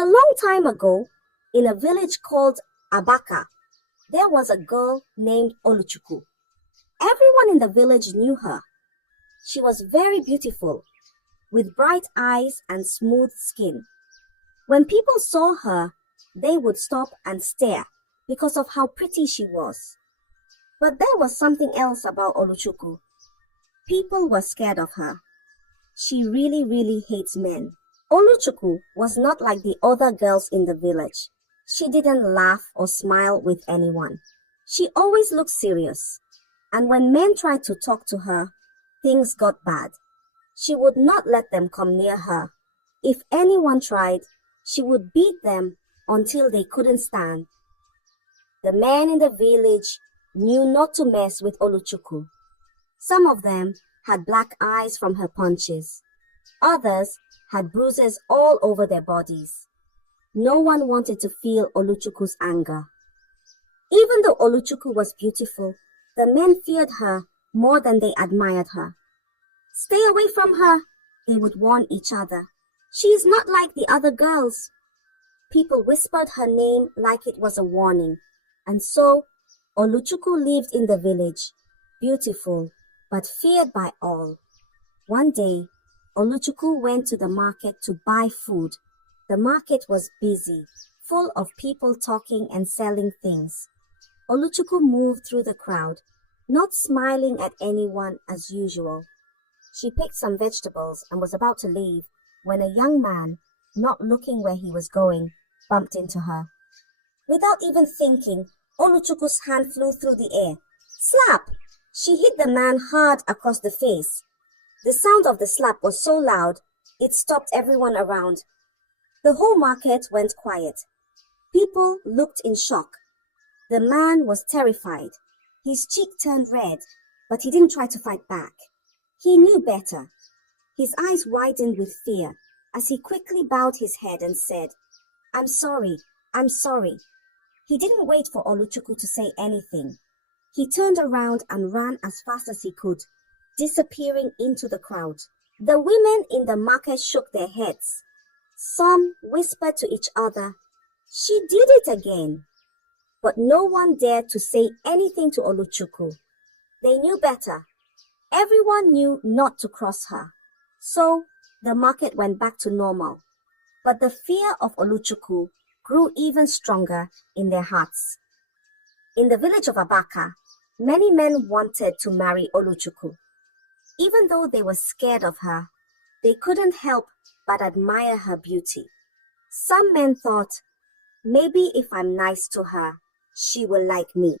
A long time ago, in a village called Abaka, there was a girl named Oluchuku. Everyone in the village knew her. She was very beautiful, with bright eyes and smooth skin. When people saw her, they would stop and stare because of how pretty she was. But there was something else about Oluchuku. People were scared of her. She really hates men. Oluchuku was not like the other girls in the village. She didn't laugh or smile with anyone. She always looked serious. And when men tried to talk to her, things got bad. She would not let them come near her. If anyone tried, she would beat them until they couldn't stand. The men in the village knew not to mess with Oluchuku. Some of them had black eyes from her punches. Others had bruises all over their bodies. No one wanted to feel Oluchuku's anger. Even though Oluchuku was beautiful, the men feared her more than they admired her. "Stay away from her," they would warn each other. "She is not like the other girls." People whispered her name like it was a warning. And so, Oluchuku lived in the village, beautiful, but feared by all. One day, Oluchuku went to the market to buy food. The market was busy, full of people talking and selling things. Oluchuku moved through the crowd, not smiling at anyone as usual. She picked some vegetables and was about to leave when a young man, not looking where he was going, bumped into her. Without even thinking, Oluchuku's hand flew through the air. Slap! She hit the man hard across the face. The sound of the slap was so loud, it stopped everyone around. The whole market went quiet. People looked in shock. The man was terrified. His cheek turned red, but he didn't try to fight back. He knew better. His eyes widened with fear as he quickly bowed his head and said, I'm sorry. He didn't wait for Oluchuku to say anything. He turned around and ran as fast as he could, disappearing into the crowd. The women in the market shook their heads. Some whispered to each other, "She did it again." But no one dared to say anything to Oluchuku. They knew better. Everyone knew not to cross her. So the market went back to normal. But the fear of Oluchuku grew even stronger in their hearts. In the village of Abaka, many men wanted to marry Oluchuku. Even though they were scared of her, they couldn't help but admire her beauty. Some men thought, maybe if I'm nice to her, she will like me.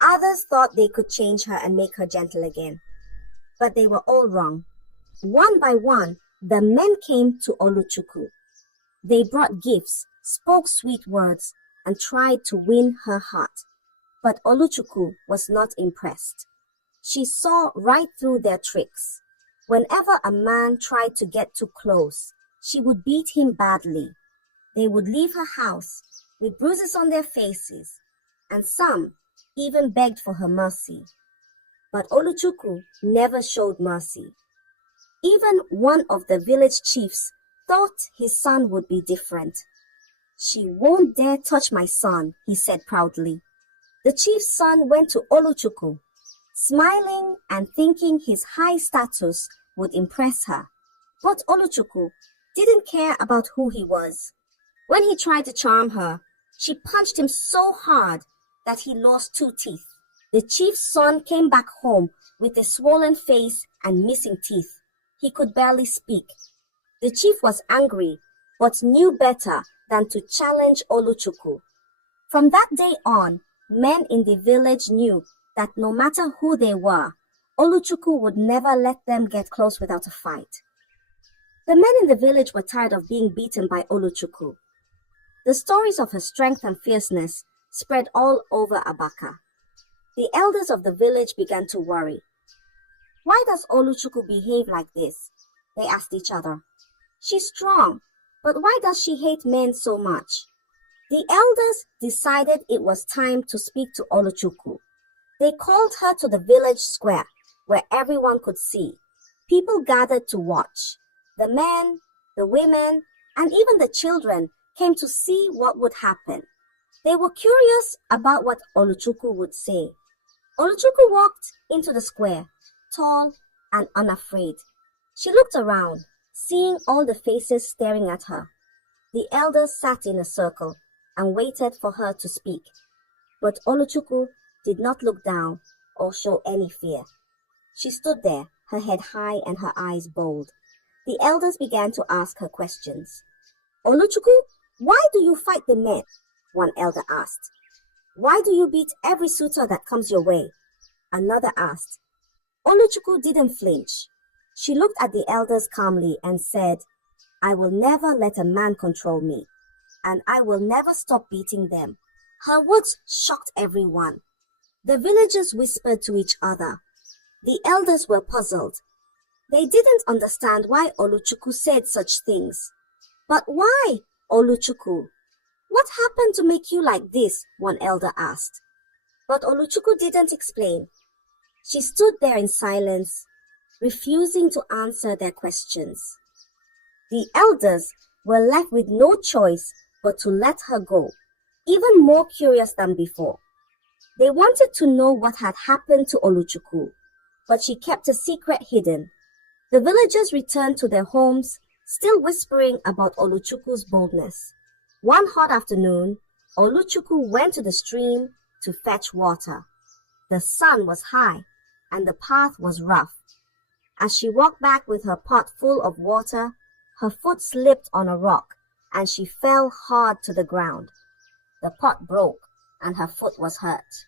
Others thought they could change her and make her gentle again. But they were all wrong. One by one, the men came to Oluchuku. They brought gifts, spoke sweet words, and tried to win her heart. But Oluchuku was not impressed. She saw right through their tricks. Whenever a man tried to get too close, she would beat him badly. They would leave her house with bruises on their faces, and some even begged for her mercy. But Oluchuku never showed mercy. Even one of the village chiefs thought his son would be different. "She won't dare touch my son," he said proudly. The chief's son went to Oluchuku, smiling and thinking his high status would impress her. But Oluchuku didn't care about who he was. When he tried to charm her, she punched him so hard that he lost 2 teeth. The chief's son came back home with a swollen face and missing teeth. He could barely speak. The chief was angry, but knew better than to challenge Oluchuku. From that day on, men in the village knew that no matter who they were, Oluchuku would never let them get close without a fight. The men in the village were tired of being beaten by Oluchuku. The stories of her strength and fierceness spread all over Abaka. The elders of the village began to worry. "Why does Oluchuku behave like this?" they asked each other. "She's strong, but why does she hate men so much?" The elders decided it was time to speak to Oluchuku. They called her to the village square, where everyone could see. People gathered to watch. The men, the women, and even the children came to see what would happen. They were curious about what Oluchukwu would say. Oluchukwu walked into the square, tall and unafraid. She looked around, seeing all the faces staring at her. The elders sat in a circle and waited for her to speak. But Oluchukwu did not look down or show any fear. She stood there, her head high and her eyes bold. The elders began to ask her questions. Oluchukwu, why do you fight the men? One elder asked. Why do you beat every suitor that comes your way? Another asked. Oluchukwu didn't flinch. She looked at the elders calmly and said, I will never let a man control me, and I will never stop beating them. Her words shocked everyone. The villagers whispered to each other. The elders were puzzled. They didn't understand why Oluchukwu said such things. But why, Oluchukwu? What happened to make you like this? One elder asked. But Oluchukwu didn't explain. She stood there in silence, refusing to answer their questions. The elders were left with no choice but to let her go, even more curious than before. They wanted to know what had happened to Oluchukwu, but she kept a secret hidden. The villagers returned to their homes, still whispering about Oluchukwu's boldness. One hot afternoon, Oluchukwu went to the stream to fetch water. The sun was high, and the path was rough. As she walked back with her pot full of water, her foot slipped on a rock, and she fell hard to the ground. The pot broke, and her foot was hurt.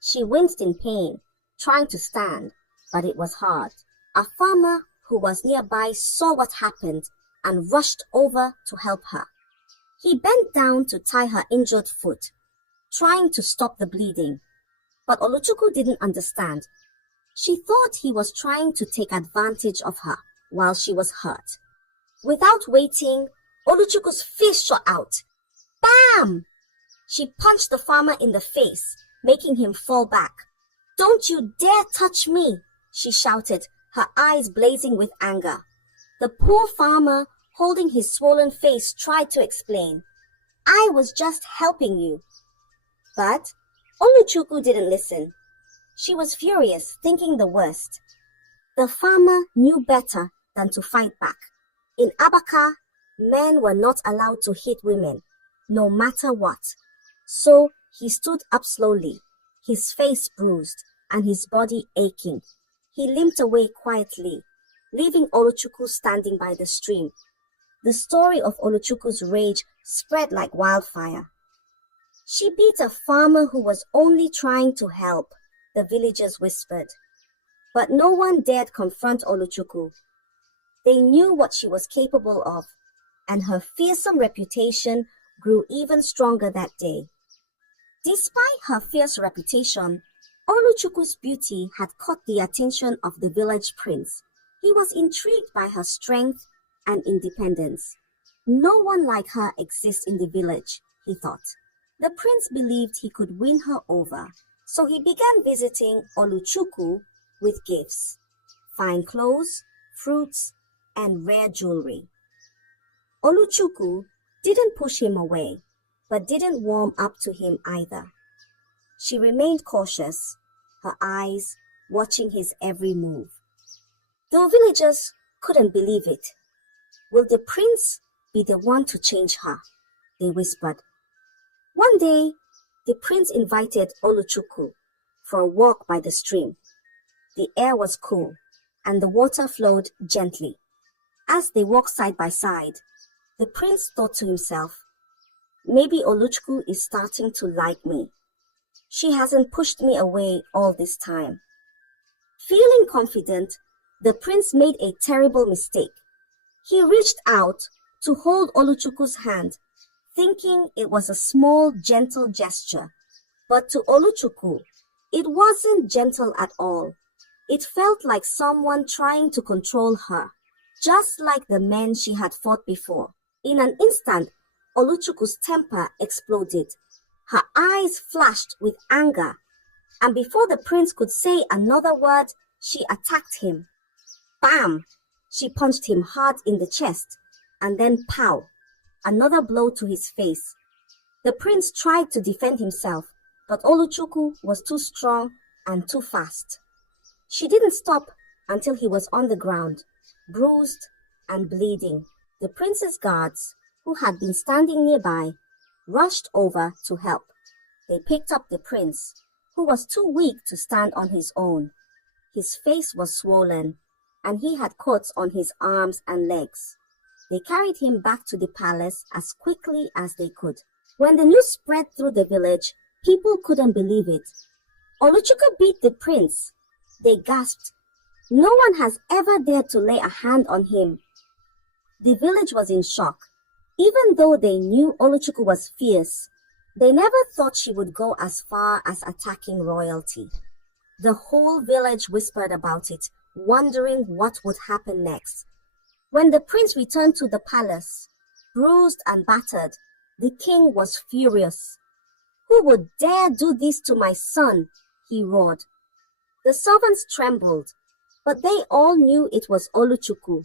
She winced in pain, trying to stand, but it was hard. A farmer who was nearby saw what happened and rushed over to help her. He bent down to tie her injured foot, trying to stop the bleeding. But Oluchukwu didn't understand. She thought he was trying to take advantage of her while she was hurt. Without waiting, Oluchukwu's fist shot out. Bam! She punched the farmer in the face, making him fall back. Don't you dare touch me, she shouted, her eyes blazing with anger. The poor farmer, holding his swollen face, tried to explain. I was just helping you. But Oluchukwu didn't listen. She was furious, thinking the worst. The farmer knew better than to fight back. In Abaka, men were not allowed to hit women, no matter what. So he stood up slowly, his face bruised and his body aching. He limped away quietly, leaving Oluchukwu standing by the stream. The story of Oluchukwu's rage spread like wildfire. She beat a farmer who was only trying to help, the villagers whispered. But no one dared confront Oluchukwu. They knew what she was capable of, and her fearsome reputation grew even stronger that day. Despite her fierce reputation, Oluchukwu's beauty had caught the attention of the village prince. He was intrigued by her strength and independence. No one like her exists in the village, he thought. The prince believed he could win her over, so he began visiting Oluchukwu with gifts, fine clothes, fruits, and rare jewelry. Oluchukwu didn't push him away, but didn't warm up to him either. She remained cautious, her eyes watching his every move. The villagers couldn't believe it. Will the prince be the one to change her? They whispered. One day, the prince invited Oluchukwu for a walk by the stream. The air was cool, and the water flowed gently. As they walked side by side, the prince thought to himself, maybe Oluchukwu is starting to like me. She hasn't pushed me away all this time. Feeling confident, the prince made a terrible mistake. He reached out to hold Oluchukwu's hand, thinking it was a small, gentle gesture. But to Oluchukwu, it wasn't gentle at all. It felt like someone trying to control her, just like the men she had fought before. In an instant, Oluchukwu's temper exploded. Her eyes flashed with anger, and before the prince could say another word, she attacked him. Bam! She punched him hard in the chest, and then pow! another blow to his face. The prince tried to defend himself, but Oluchukwu was too strong and too fast. She didn't stop until he was on the ground, bruised and bleeding. The prince's guards, who had been standing nearby, rushed over to help. They picked up the prince, who was too weak to stand on his own. His face was swollen, and he had cuts on his arms and legs. They carried him back to the palace as quickly as they could. When the news spread through the village, people couldn't believe it. Oluchukwu beat the prince. They gasped. No one has ever dared to lay a hand on him. The village was in shock. Even though they knew Oluchukwu was fierce, they never thought she would go as far as attacking royalty. The whole village whispered about it, wondering what would happen next. When the prince returned to the palace, bruised and battered, the king was furious. "Who would dare do this to my son?" he roared. The servants trembled, but they all knew it was Oluchukwu.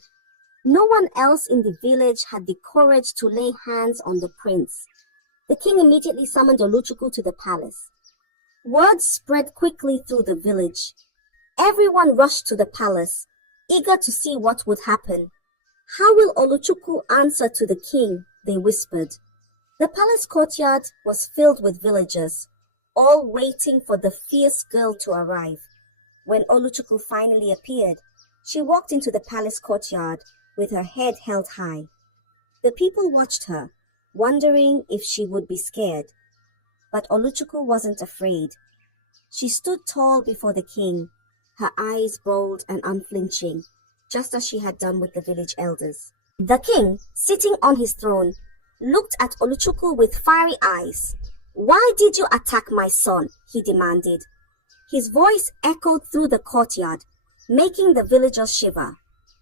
No one else in the village had the courage to lay hands on the prince. The king immediately summoned Oluchukwu to the palace. Word spread quickly through the village. Everyone rushed to the palace, eager to see what would happen. "How will Oluchukwu answer to the king?" they whispered. The palace courtyard was filled with villagers, all waiting for the fierce girl to arrive. When Oluchukwu finally appeared, she walked into the palace courtyard with her head held high. The people watched her, wondering if she would be scared. But Oluchukwu wasn't afraid. She stood tall before the king, her eyes bold and unflinching, just as she had done with the village elders. The king, sitting on his throne, looked at Oluchukwu with fiery eyes. "Why did you attack my son?" he demanded. His voice echoed through the courtyard, making the villagers shiver.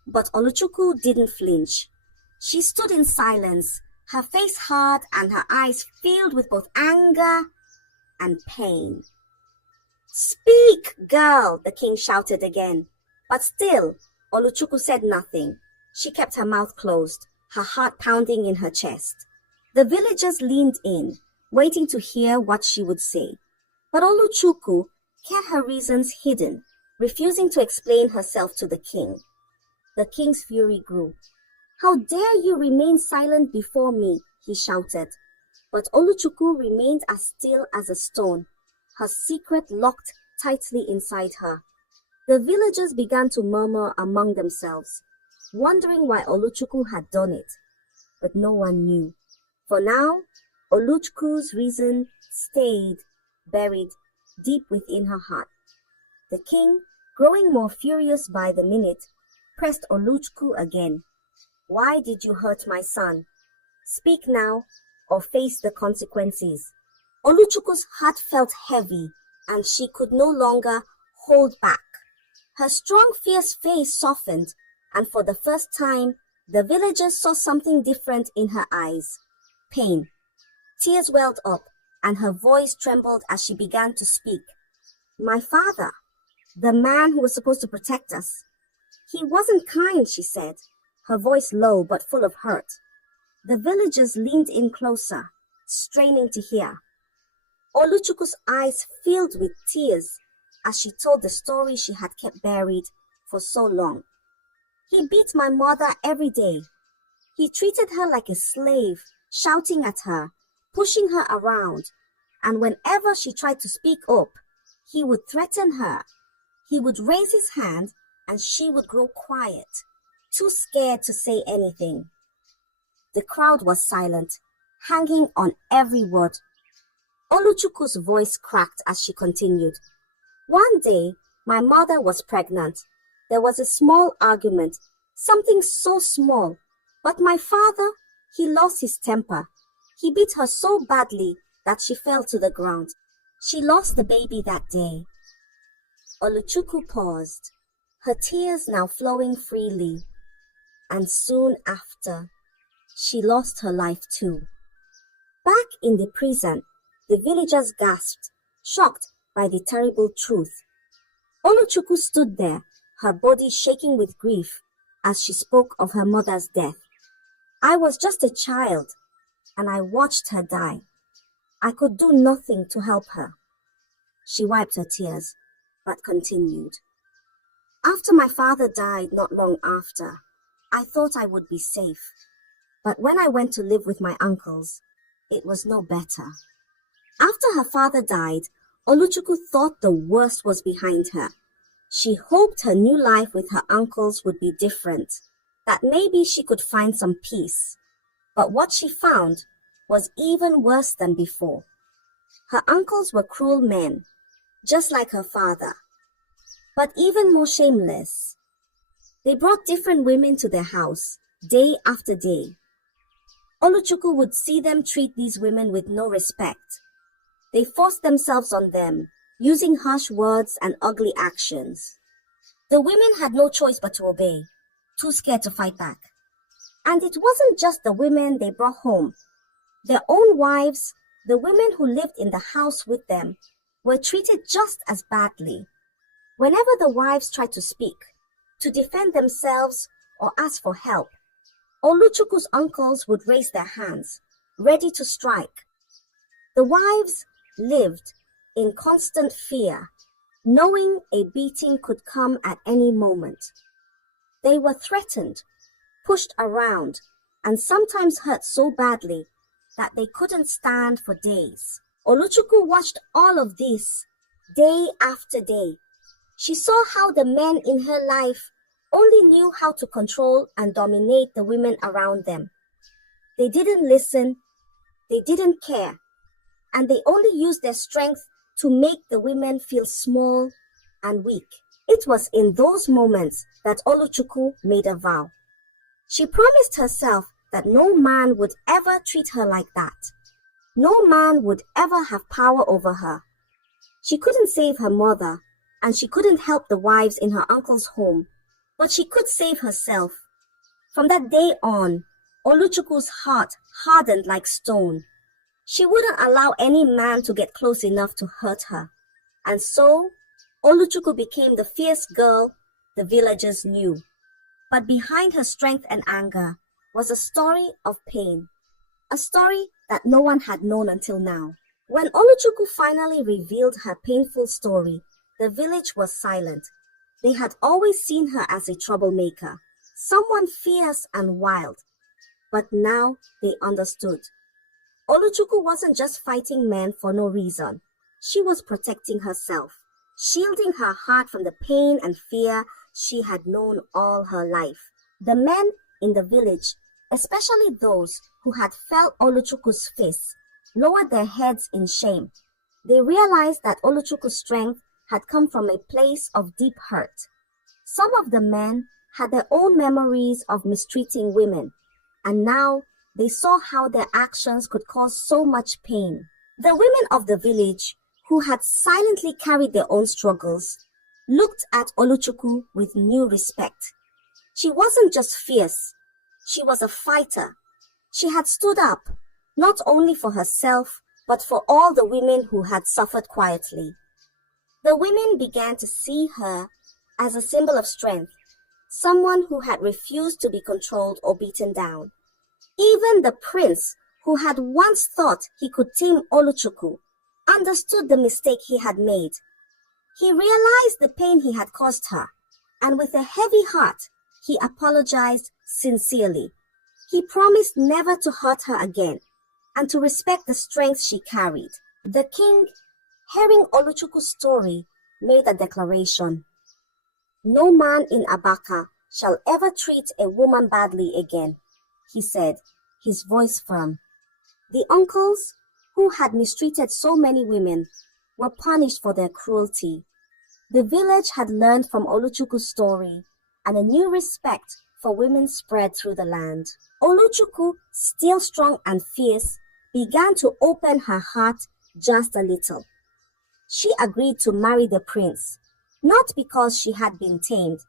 But Oluchukwu didn't flinch. She stood in silence, her face hard and her eyes filled with both anger and pain. "Speak, girl," the king shouted again. But still, Oluchukwu said nothing. She kept her mouth closed, her heart pounding in her chest. The villagers leaned in, waiting to hear what she would say. But Oluchukwu kept her reasons hidden, refusing to explain herself to the king. The king's fury grew. "How dare you remain silent before me?" he shouted. But Oluchukwu remained as still as a stone, her secret locked tightly inside her. The villagers began to murmur among themselves, wondering why Oluchukwu had done it. But no one knew. For now, Oluchukwu's reason stayed buried deep within her heart. The king, growing more furious by the minute, pressed Oluchukwu again. "Why did you hurt my son? Speak now or face the consequences." Oluchukwu's heart felt heavy and she could no longer hold back. Her strong, fierce face softened, and for the first time, the villagers saw something different in her eyes. Pain. Tears welled up, and her voice trembled as she began to speak. "My father, the man who was supposed to protect us. He wasn't kind," she said, her voice low but full of hurt. The villagers leaned in closer, straining to hear. Oluchukwu's eyes filled with tears as she told the story she had kept buried for so long. "He beat my mother every day. He treated her like a slave, shouting at her, pushing her around, and whenever she tried to speak up, he would threaten her. He would raise his hand and she would grow quiet, too scared to say anything." The crowd was silent, hanging on every word. Oluchukwu's voice cracked as she continued. "One day, my mother was pregnant. There was a small argument, something so small, but my father, he lost his temper. He beat her so badly that she fell to the ground. She lost the baby that day." Oluchukwu paused, her tears now flowing freely, and soon after, she lost her life too. Back in the prison, the villagers gasped, shocked by the terrible truth. Oluchukwu stood there, her body shaking with grief as she spoke of her mother's death. "I was just a child," and I watched her die. I could do nothing to help her. She wiped her tears, but continued. After my father died not long after, I thought I would be safe. But when I went to live with my uncles, it was no better. After her father died, Oluchukwu thought the worst was behind her. She hoped her new life with her uncles would be different, that maybe she could find some peace. But what she found was even worse than before. Her uncles were cruel men, just like her father, but even more shameless. They brought different women to their house, day after day. Oluchukwu would see them treat these women with no respect. They forced themselves on them, using harsh words and ugly actions. The women had no choice but to obey, too scared to fight back. And it wasn't just the women they brought home. Their own wives, the women who lived in the house with them, were treated just as badly. Whenever the wives tried to speak, to defend themselves or ask for help, Oluchukwu's uncles would raise their hands, ready to strike. The wives lived in constant fear, knowing a beating could come at any moment. They were threatened, pushed around, and sometimes hurt so badly that they couldn't stand for days. Oluchukwu watched all of this day after day. She saw how the men in her life only knew how to control and dominate the women around them. They didn't listen, they didn't care, and they only used their strength to make the women feel small and weak. It was in those moments that Oluchukwu made a vow. She promised herself that no man would ever treat her like that. No man would ever have power over her. She couldn't save her mother, and she couldn't help the wives in her uncle's home, but she could save herself. From that day on, Oluchukwu's heart hardened like stone. She wouldn't allow any man to get close enough to hurt her. And so, Oluchukwu became the fierce girl the villagers knew. But behind her strength and anger was a story of pain, a story that no one had known until now. When Oluchukwu finally revealed her painful story, the village was silent. They had always seen her as a troublemaker, someone fierce and wild. But now they understood. Oluchukwu wasn't just fighting men for no reason. She was protecting herself, shielding her heart from the pain and fear she had known all her life. The men in the village, especially those who had felt Oluchukwu's face, lowered their heads in shame. They realized that Oluchukwu's strength had come from a place of deep hurt. Some of the men had their own memories of mistreating women, and now they saw how their actions could cause so much pain. The women of the village, who had silently carried their own struggles, looked at Oluchukwu with new respect. She wasn't just fierce, she was a fighter. She had stood up, not only for herself, but for all the women who had suffered quietly. The women began to see her as a symbol of strength, someone who had refused to be controlled or beaten down. Even the prince, who had once thought he could tame Oluchukwu, understood the mistake he had made. He realized the pain he had caused her, and with a heavy heart, he apologized sincerely. He promised never to hurt her again, and to respect the strength she carried. The king, hearing Oluchukwu's story, made a declaration. "No man in Abaka shall ever treat a woman badly again," he said, his voice firm. The uncles, who had mistreated so many women, were punished for their cruelty. The village had learned from Oluchukwu's story, and a new respect for women spread through the land. Oluchukwu, still strong and fierce, began to open her heart just a little. She agreed to marry the prince, not because she had been tamed,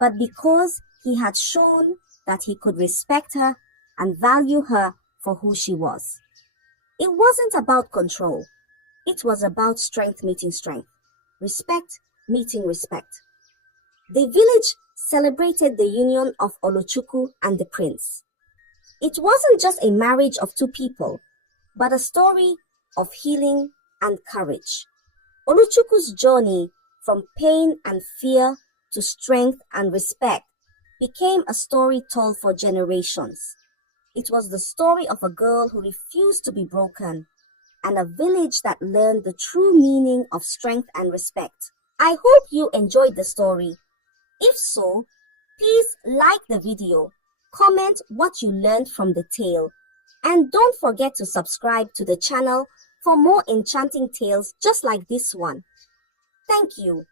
but because he had shown that he could respect her and value her for who she was. It wasn't about control. It was about strength meeting strength, respect meeting respect. The village celebrated the union of Oluchukwu and the prince. It wasn't just a marriage of two people, but a story of healing and courage. Oluchukwu's journey from pain and fear to strength and respect became a story told for generations. It was the story of a girl who refused to be broken and a village that learned the true meaning of strength and respect. I hope you enjoyed the story. If so, please like the video, comment what you learned from the tale, and don't forget to subscribe to the channel for more enchanting tales just like this one. Thank you.